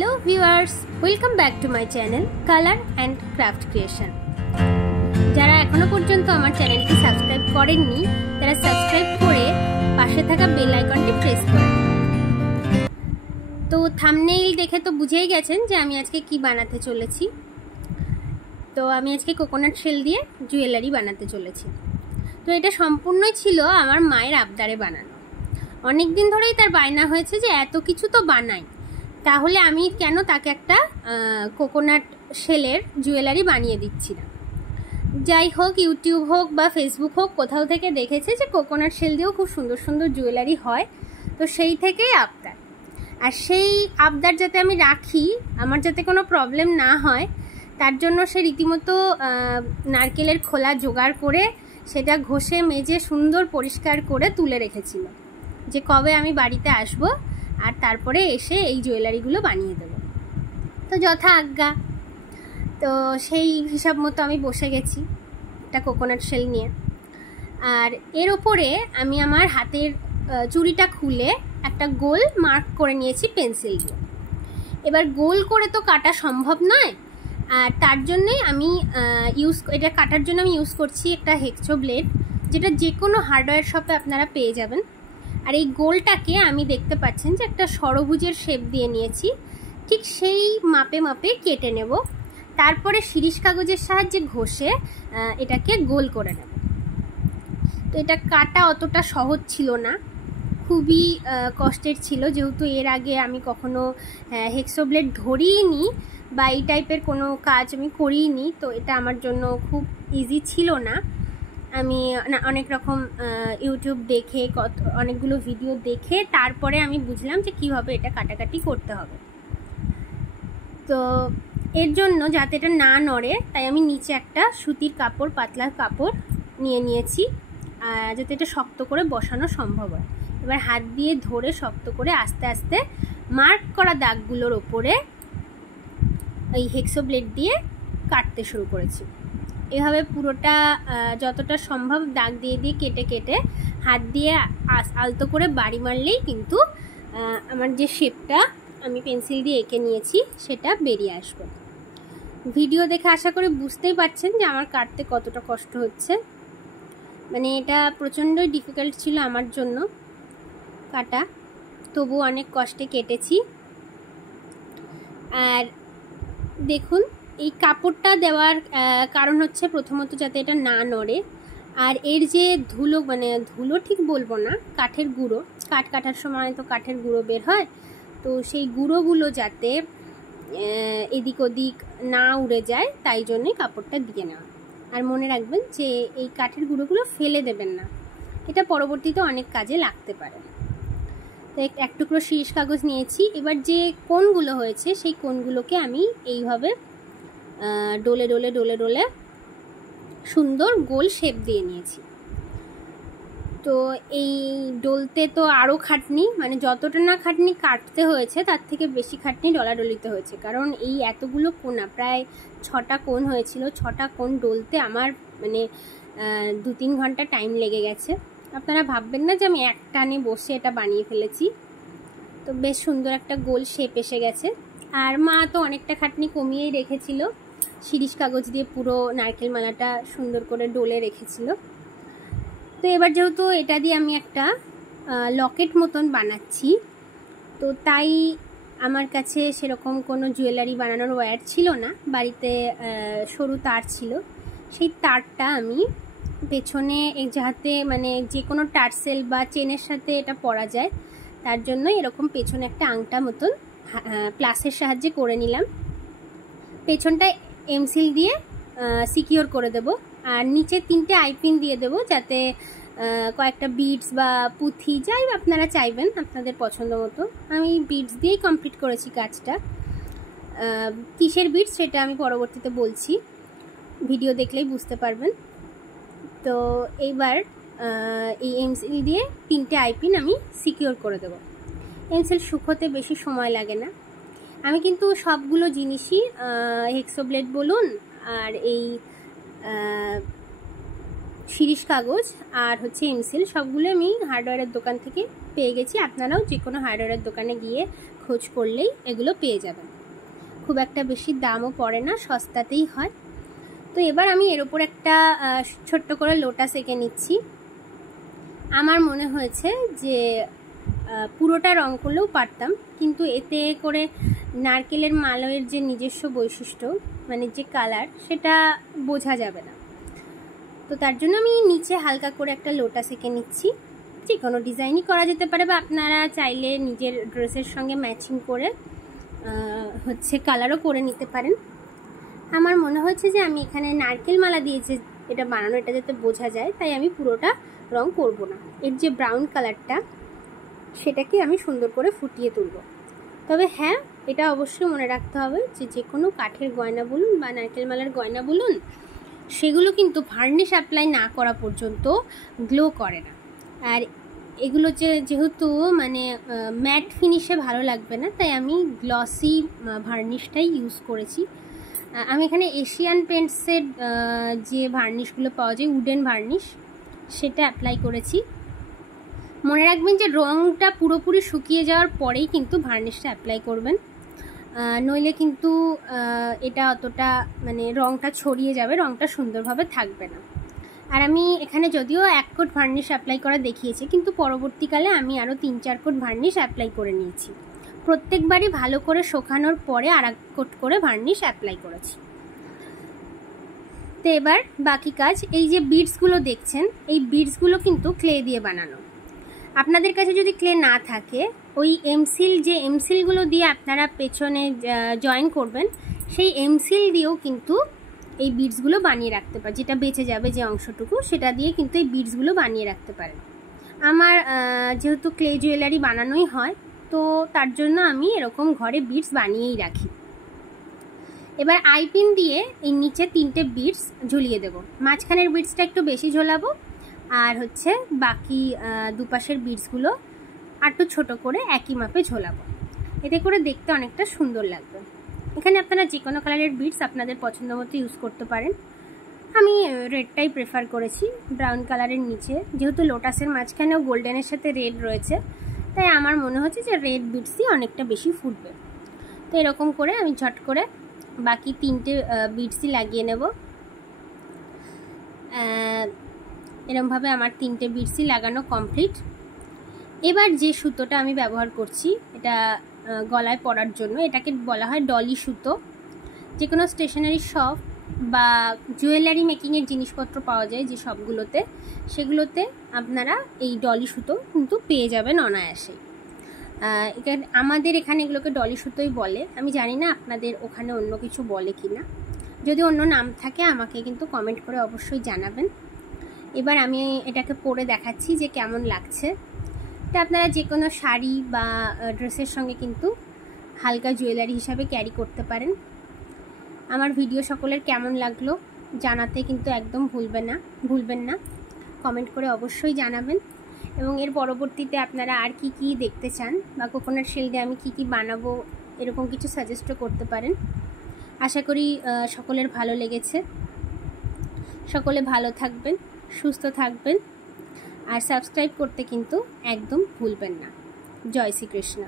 Hello viewers, welcome back to my channel colour and craft creation. যারা এখনো পর্যন্ত আমার চ্যানেলটি সাবস্ক্রাইব করেননি তারা সাবস্ক্রাইব করে পাশে থাকা বেল আইকনটি প্রেস করুন। তো থাম্বনেইল দেখে তো বুঝেই গেছেন যে আমি আজকে কি বানাতে চলেছি। তো আমি আজকে কোকোনাট শেল দিয়ে জুয়েলারি বানাতে চলেছি। তো এটা সম্পূর্ণই ছিল আমার মায়ের আবদারে বানানো। অনেক দিন ধরেই তার বায়না হয়েছে যে এত কিছু তো বানাই, তাহলে আমি কেন তাকে একটা কোকোনাট শেলের জুয়েলারি বানিয়ে দিচ্ছি না। যাই হোক, ইউটিউব হোক বা ফেসবুক হোক, কোথাও থেকে দেখেছে যে কোকোনাট শেল দিয়েও খুব সুন্দর সুন্দর জুয়েলারি হয়। তো সেই থেকেই আবদার, আর সেই আবদার যাতে আমি রাখি, আমার যাতে কোনো প্রবলেম না হয়, তার জন্য সে রীতিমতো নারকেলের খোলা জোগাড় করে সেটা ঘষে মেজে সুন্দর পরিষ্কার করে তুলে রেখেছিল যে কবে আমি বাড়িতে আসব আর তারপরে এসে এই জুয়েলারিগুলো বানিয়ে দেব। তো যথা আজ্ঞা, তো সেই হিসাব মতো আমি বসে গেছি একটা কোকোনাট শেল নিয়ে। আর এর ওপরে আমি আমার হাতের চুড়িটা খুলে একটা গোল মার্ক করে নিয়েছি পেন্সিল দিয়ে। এবার গোল করে তো কাটা সম্ভব নয়, আর তার জন্যই আমি এটা কাটার জন্য আমি ইউজ করছি একটা হেক্সো ব্লেড, যেটা যে কোনো হার্ডওয়্যার শপে আপনারা পেয়ে যাবেন। আর এই গোলটাকে আমি দেখতে পাচ্ছেন যে একটা ষড়ভুজের শেপ দিয়ে নিয়েছি, ঠিক সেই মাপে মাপে কেটে নেব। তারপরে শিরিষ কাগজের সাহায্যে ঘষে এটাকে গোল করে নেব। তো এটা কাটা অতটা সহজ ছিল না, খুবই কষ্টের ছিল, যেহেতু এর আগে আমি কখনো হেক্সো ব্লেড ধরিনি বা এই টাইপের কোনো কাজ আমি করিনি। তো এটা আমার জন্য খুব ইজি ছিল না। আমি অনেক রকম ইউটিউব দেখে অনেকগুলো ভিডিও দেখে তারপরে আমি বুঝলাম যে কীভাবে এটা কাটাকাটি করতে হবে। তো এর জন্য যাতে এটা না নড়ে, তাই আমি নিচে একটা সুতির কাপড়, পাতলা কাপড় নিয়েছি যাতে এটা শক্ত করে বসানো সম্ভব হয়। এবার হাত দিয়ে ধরে শক্ত করে আস্তে আস্তে মার্ক করা দাগগুলোর ওপরে এই হেক্সো ব্লেড দিয়ে কাটতে শুরু করেছি। এভাবে পুরোটা যতটা সম্ভব দাগ দিয়ে দিয়ে কেটে কেটে হাত দিয়ে আলতো করে বাড়ি মারলেই কিন্তু আমার যে শেপটা আমি পেন্সিল দিয়ে এঁকে নিয়েছি সেটা বেরিয়ে আসবে। ভিডিও দেখে আশা করি বুঝতেই পারছেন যে আমার কাটতে কতটা কষ্ট হচ্ছে। মানে এটা প্রচণ্ডই ডিফিকাল্ট ছিল আমার জন্য কাটা, তবু অনেক কষ্টে কেটেছি। আর দেখুন, এই কাপড়টা দেওয়ার কারণ হচ্ছে প্রথমত যাতে এটা না নড়ে, আর এর যে ধুলো, মানে ধুলো ঠিক বলবো না, কাঠের গুঁড়ো, কাঠ কাটার সময় তো কাঠের গুঁড়ো বের হয়, তো সেই গুঁড়োগুলো যাতে এদিক ওদিক না উড়ে যায়, তাই জন্যই কাপড়টা দিয়ে নেওয়া। আর মনে রাখবেন যে এই কাঠের গুঁড়োগুলো ফেলে দেবেন না, এটা পরবর্তীতে অনেক কাজে লাগতে পারে। তো এক টুকরো শিরিষ কাগজ নিয়েছি। এবার যে কোণগুলো হয়েছে সেই কোণগুলোকে আমি এইভাবে ডলে ডলে ডলে ডলে সুন্দর গোল শেপ দিয়ে নিয়েছি। তো এই ডলতে তো আরও খাটনি, মানে যতটা না খাটনি কাটতে হয়েছে তার থেকে বেশি খাটনি ডলাডলিতে হয়েছে, কারণ এই এতগুলো কোণা, প্রায় 6টা কোণ হয়েছিল, 6টা কোণ ডলতে আমার মানে 2-3 ঘন্টা টাইম লেগে গেছে। আপনারা ভাববেন না যে আমি এক টানে বসে এটা বানিয়ে ফেলেছি। তো বেশ সুন্দর একটা গোল শেপ এসে গেছে। আর মা তো অনেকটা খাটনি কমিয়েই রেখেছিল, শিরিষ কাগজ দিয়ে পুরো নারকেল মালাটা সুন্দর করে ডলে রেখেছিল। তো এবার যেহেতু এটা দিয়ে আমি একটা লকেট মতন বানাচ্ছি, তো তাই আমার কাছে সেরকম কোনো জুয়েলারি বানানোর ওয়্যার ছিল না, বাড়িতে সরু তার ছিল। সেই তারটা আমি পেছনে যাতে মানে যে কোনো টার্সেল বা চেনের সাথে এটা পরা যায়, তার জন্য এরকম পেছনে একটা আংটা মতন প্লাসের সাহায্যে করে নিলাম। পেছনটা এমসিল দিয়ে সিকিওর করে দেব, আর নিচে 3টে আইপিন দিয়ে দেব, যাতে কয়েকটা বিডস বা পুঁথি যাই আপনারা চাইবেন আপনাদের পছন্দ মতো। আমি বিডস দিয়েই কমপ্লিট করেছি কাজটা। কিসের বিডস সেটা আমি পরবর্তীতে বলছি, ভিডিও দেখলেই বুঝতে পারবেন। তো এইবার এই এমসিল দিয়ে 3টে আইপিন আমি সিকিওর করে দেব। এমসিল শুকোতে বেশি সময় লাগে না। আমি কিন্তু সবগুলো জিনিসই হেক্সো ব্লেড বলুন, আর এই শিরিষ কাগজ আর হচ্ছে এমসিল, সবগুলো আমি হার্ডওয়্যারের দোকান থেকে পেয়ে গেছি। আপনারাও যে কোনো হার্ডওয়্যারের দোকানে গিয়ে খোঁজ করলেই এগুলো পেয়ে যাবেন। খুব একটা বেশি দামও পড়ে না, সস্তাতেই হয়। তো এবার আমি এর ওপর একটা ছোট্ট করে লোটাস এঁকে নিচ্ছি। আমার মনে হয়েছে যে পুরোটা রং করলেও পারতাম, কিন্তু এতে করে নারকেলের মালয়ের যে নিজস্ব বৈশিষ্ট্য মানে যে কালার, সেটা বোঝা যাবে না। তো তার জন্য আমি নিচে হালকা করে একটা লোটাস এঁকে নিচ্ছি। যে কোনো ডিজাইনই করা যেতে পারে, বা আপনারা চাইলে নিজের ড্রেসের সঙ্গে ম্যাচিং করে কালারও করে নিতে পারেন। আমার মনে হয়েছে যে আমি এখানে নারকেল মালা দিয়েছে এটা বানানো, এটা যাতে বোঝা যায়, তাই আমি পুরোটা রং করব না। এর যে ব্রাউন কালারটা সেটাকে আমি সুন্দর করে ফুটিয়ে তুলব। তবে হ্যাঁ, এটা অবশ্যই মনে রাখতে হবে যে কোনো কাঠের গয়না বলুন বা নারকেল মালার গয়না বলুন, সেগুলো কিন্তু ভার্নিশ অ্যাপ্লাই না করা পর্যন্ত গ্লো করে না। আর এগুলো যেহেতু মানে ম্যাট ফিনিশে ভালো লাগবে না, তাই আমি গ্লসি ভার্নিশটাই ইউজ করেছি। আমি এখানে এশিয়ান পেন্টসের যে ভার্নিশগুলো পাওয়া যায়, উডেন ভার্নিশ, সেটা অ্যাপ্লাই করেছি। মনে রাখবেন যে রঙটা পুরোপুরি শুকিয়ে যাওয়ার পরেই কিন্তু ভার্নিশটা অ্যাপ্লাই করবেন, নইলে কিন্তু এটা অতটা মানে রঙটা ছড়িয়ে যাবে, রঙটা সুন্দরভাবে থাকবে না। আর আমি এখানে যদিও 1 কোট ভার্নিশ অ্যাপ্লাই করা দেখিয়েছি, কিন্তু পরবর্তীকালে আমি আরও 3-4 কোট ভার্নিশ অ্যাপ্লাই করে নিয়েছি। প্রত্যেকবারই ভালো করে শুকানোর পরে আর 1 কোট করে ভার্নিশ অ্যাপ্লাই করেছি। তো এবার বাকি কাজ, এই যে বিডসগুলো দেখছেন, এই বিডসগুলো কিন্তু ক্লে দিয়ে বানানো। আপনাদের কাছে যদি ক্লে না থাকে, ওই এমসিলগুলো দিয়ে আপনারা পেছনে জয়েন করবেন, সেই এমসিল দিয়েও কিন্তু এই বিডসগুলো বানিয়ে রাখতে পারেন। যেটা বেঁচে যাবে যে অংশটুকু, সেটা দিয়ে কিন্তু এই বিডসগুলো বানিয়ে রাখতে পারেন। আমার যেহেতু ক্লে জুয়েলারি বানানোই হয়, তো তার জন্য আমি এরকম ঘরে বিডস বানিয়েই রাখি। এবার আইপিন দিয়ে এই নিচে 3টে বিডস ঝুলিয়ে দেব। মাঝখানের বিডসটা একটু বেশি ঝোলাবো, আর বাকি দুপাশের বিডসগুলো একটু ছোট করে একই মাপে ঝোলাবো। এতে করে দেখতে অনেকটা সুন্দর লাগবে। এখানে আপনারা যে কোনো কালারের বিডস আপনাদের পছন্দ মতো ইউজ করতে পারেন। আমি রেডটাই প্রেফার করেছি ব্রাউন কালারের নিচে, যেহেতু লোটাসের মাঝখানেও গোল্ডেনের সাথে রেড রয়েছে, তাই আমার মনে হচ্ছে যে রেড বিডসই অনেকটা বেশি ফুটবে। তো এরকম করে আমি ঝট করে বাকি 3টে বিডসই লাগিয়ে নেব। এরকমভাবে আমার 3টে বিডসই লাগানো কমপ্লিট। এবার যে সুতোটা আমি ব্যবহার করছি, এটা গলায় পরার জন্য, এটাকে বলা হয় ডলি সুতো। যে কোনো স্টেশনারি শপ বা জুয়েলারি মেকিংয়ের জিনিসপত্র পাওয়া যায় যে শপগুলোতে, সেগুলোতে আপনারা এই ডলি সুতো কিন্তু পেয়ে যাবেন অনায়াসেই। আমাদের এখানে এগুলোকে ডলি সুতোই বলে। আমি জানি না আপনাদের ওখানে অন্য কিছু বলে কি না। যদি অন্য নাম থাকে আমাকে কিন্তু কমেন্ট করে অবশ্যই জানাবেন। এবার আমি এটাকে পরে দেখাচ্ছি যে কেমন লাগছে। এটা আপনারা যে কোনো শাড়ি বা ড্রেসের সঙ্গে কিন্তু হালকা জুয়েলারি হিসাবে ক্যারি করতে পারেন। আমার ভিডিও সকলের কেমন লাগলো জানাতে কিন্তু একদম ভুলবেন না। কমেন্ট করে অবশ্যই জানাবেন। এবং এর পরবর্তীতে আপনারা আর কি কি দেখতে চান, বা কোকোনাট শেল দিয়ে আমি কি কি বানাবো, এরকম কিছু সাজেস্টও করতে পারেন। আশা করি সকলের ভালো লেগেছে। সকলে ভালো থাকবেন, সুস্থ থাকবেন, আর সাবস্ক্রাইব করতে কিন্তু একদম ভুলবেন না। জয় শ্রীকৃষ্ণ।